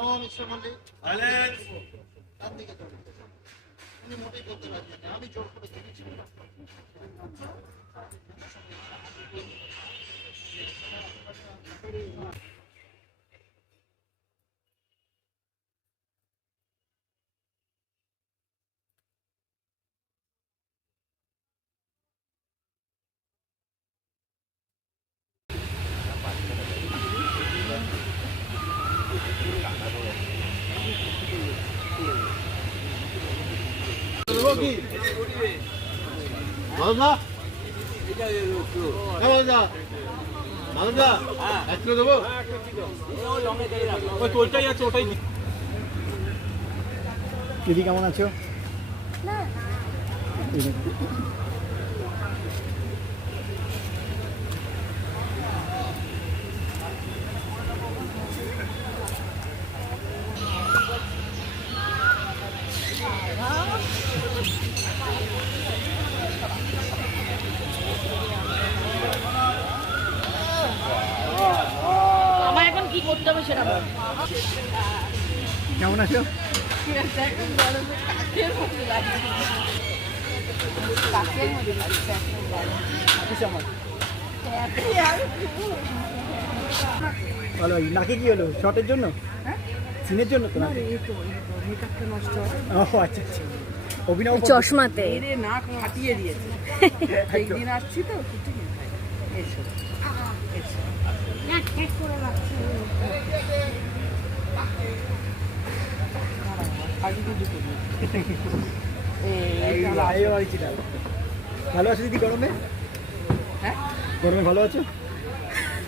নবম মিশ্র মল্লিক সাইলেন্স তার দিকে চলে উনি মোটেই বলতে রাজি না আমি জোর করে দেখেছি দেবো কি মালদা মালদা মালদা এক কিলো দেবো ওইটাই আছে ওটাই দিদি কেমন আছো সেটা কেমন আছো? ভালো ভাই নাকি কি হলো? শর্টের জন্য? সিনের জন্য তো ও আচ্ছা আচ্ছা। অভিনব। চশমাতে। নাক ফাটিয়ে দিয়েছে। একদিন আসছি তো কিছু এসো এসো। ভালো আছো দিদি গরমে হ্যাঁ গরমে ভালো আছো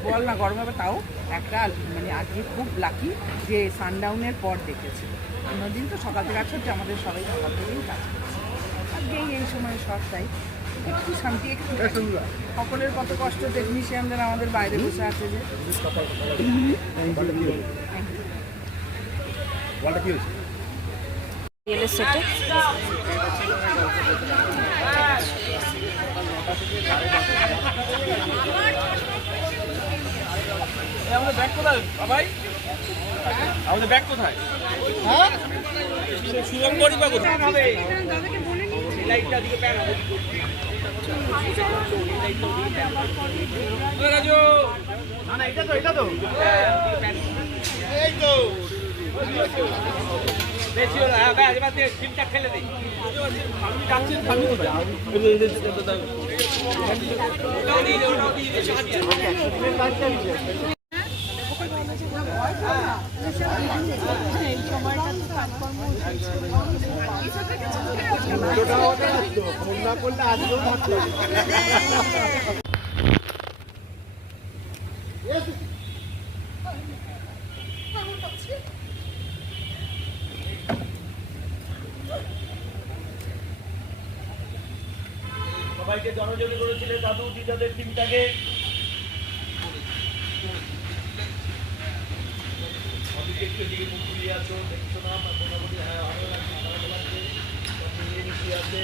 বল না গরম হবে তাও একটা মানে আজকে খুব লাকি যে সানডাউনের পর দেখেছি অন্যদিন তো সকাল থেকে আসছে আমাদের সবাই সকাল থেকেই কাজ করছে আজকে এই সময় সস্তায় একটু শান্তি, একটু সকলের কত কষ্ট টেকনিশিয়ানদের আমাদের বাইরে বসে আছে যে। আমাদের ব্যাগ আমাদের ব্যাগ দিকে প্যান খেলে দিই আমি যাচ্ছি আমি কোথায় ওটাও দিয়ে দে, ওটাও দিয়ে দে, সাহায্য। ফোন সবাইকে জনজনী করেছিলেন দাদু দিদাদের টিমটাকে একটু এদিকে মুখ ঘুরিয়ে আছো দেখছ না? মোটামুটি হ্যাঁ ভালো লাগছে ভালো লাগছে আছে।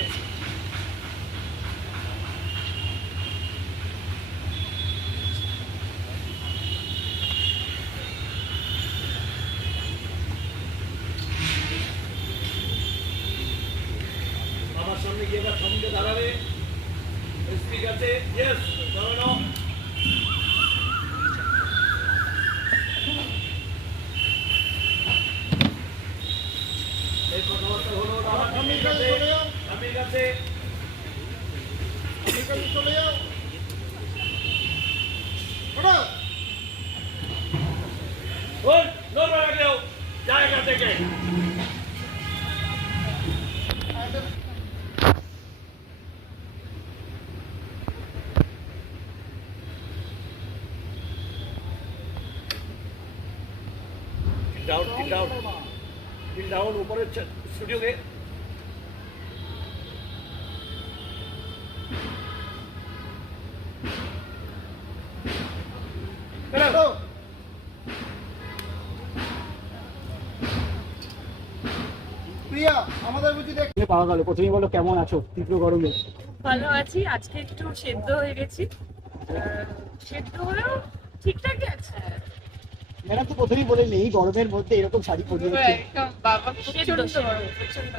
স্পিক আছে? ইয়েস দাঁড়ানো স্বামীর কাছে আমি কাছে চলে ডাউন উপরে স্টুডিও গে প্রিয়া আমাদের বুঝি দেখ পাওয়া গেল প্রথমেই বলো কেমন আছো? তীব্র গরমে। ভালো আছি আজকে একটু সেদ্ধ হয়ে গেছি। আহ, সেদ্ধ হলেও ঠিকঠাকই আছে। ম্যাডাম তো প্রথমেই বলেন এই গরমের মধ্যে এরকম শাড়ি পরিয়েছে একদম বাবা প্রচণ্ড গরম প্রচণ্ড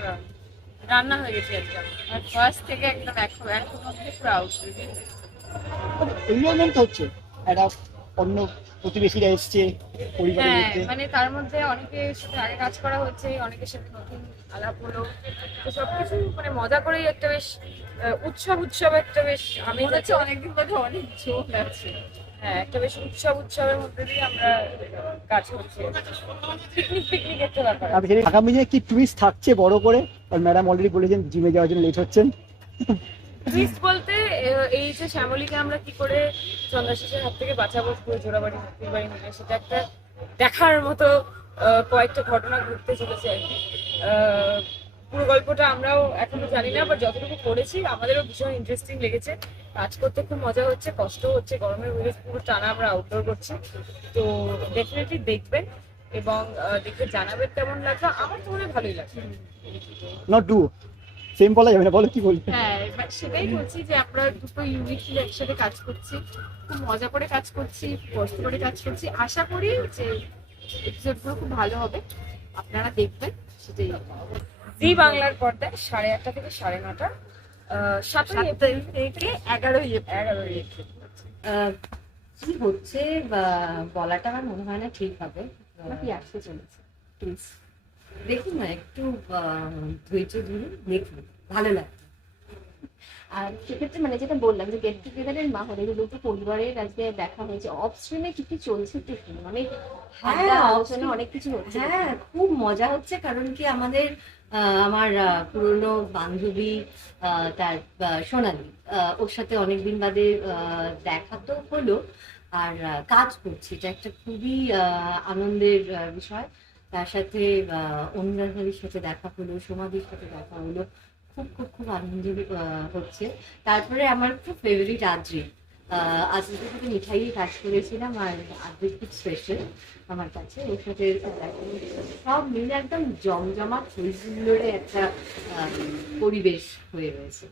রান্না হয়ে গেছে আজকে। আর ফার্স্ট থেকে একদম এখন এখন অব্দি পুরো আউট এনজয়মেন্ট হচ্ছে। একটা অন্য প্রতিবেশীরা এসছে পরিবারের হ্যাঁ মধ্যে। মানে তার মধ্যে অনেকের সাথে আগে কাজ করা হচ্ছে অনেকের সাথে নতুন আলাপ হলো। তো সবকিছু মানে মজা করেই একটা বেশ আহ, উৎসব উৎসব একটা বেশ আমি হচ্ছে অনেকদিন মধ্যে অনেক ঝোঁক লাগছে হ্যাঁ একটা বেশ উৎসব উৎসবের মধ্যে দিয়ে আমরা কাজ করছি। পিকনিক পিকনিক একটা ব্যাপার। আমি জানি আগামী দিনে কি টুইস্ট থাকছে বড় করে? আর ম্যাডাম অলরেডি বলেছেন জিমে যাওয়ার জন্য লেট হচ্ছেন। টুইস্ট বলতে এই যে শ্যামলীকে আমরা কি করে চন্দ্রাশিসের হাত থেকে বাঁচাবো পুরো জোড়াবাড়ি মুক্তির বাড়ি মিলে সেটা একটা দেখার মতো কয়েকটা ঘটনা ঘটতে চলেছে আর কি। আহ, পুরো গল্পটা আমরাও এখনও জানি না বাট যতটুকু করেছি আমাদেরও ভীষণ ইন্টারেস্টিং লেগেছে। কাজ করতে খুব মজা হচ্ছে কষ্ট হচ্ছে গরমের মধ্যে পুরো টানা আমরা আউটডোর করছি। তো ডেফিনেটলি দেখবেন এবং দেখে জানাবেন কেমন লাগল। আমার তো মনে হয় ভালোই লাগছে নট ডু সেম বলা যাবে না বলো কি বলবে? হ্যাঁ এবার সেটাই বলছি যে আমরা দুটো ইউনিট মিলে একসাথে কাজ করছি খুব মজা করে কাজ করছি কষ্ট করে কাজ করছি। আশা করি যে এপিসোডগুলো খুব ভালো হবে। আপনারা দেখবেন সেটাই। জি বাংলার পর্দায় সাড়ে আটটা থেকে সাড়ে নটা সাতই এপ্রিল থেকে এগারোই এগারোই এপ্রিল। আহ, কি হচ্ছে বলাটা আমার মনে হয় না ঠিক হবে। কি আসতে চলেছে? প্লিজ দেখুন না একটু ধৈর্য ধরুন দেখুন। ভালো লাগে আর সেক্ষেত্রে মানে যেটা বললাম যে গেট টুগেদারের মাহলে যে দুটো পরিবারের আজকে দেখা হয়েছে। অফ স্ট্রিমে কি কি চলছে শুনুন অনেক হ্যাঁ, আলোচনা অনেক কিছু হচ্ছে হ্যাঁ খুব মজা হচ্ছে কারণ কি আমাদের আমার পুরনো বান্ধবী তার সোনালি আহ, ওর সাথে অনেকদিন বাদে আহ, দেখা তো হলো আর কাজ করছি। এটা একটা খুবই আহ, আনন্দের বিষয়। তার সাথে অনুরাধারির সাথে দেখা হলো সমাধির সাথে দেখা হলো। খুব খুব খুব আনন্দ হচ্ছে। তারপরে আমার খুব ফেভারিট আদ্রি আজকে থেকে মিঠাই কাজ করেছিলাম আর আদ্রি খুব স্পেশাল আমার কাছে। ওর সাথে সব মিলে একদম জমজমাট হইহুল্লোড়ে একটা পরিবেশ হয়ে রয়েছে।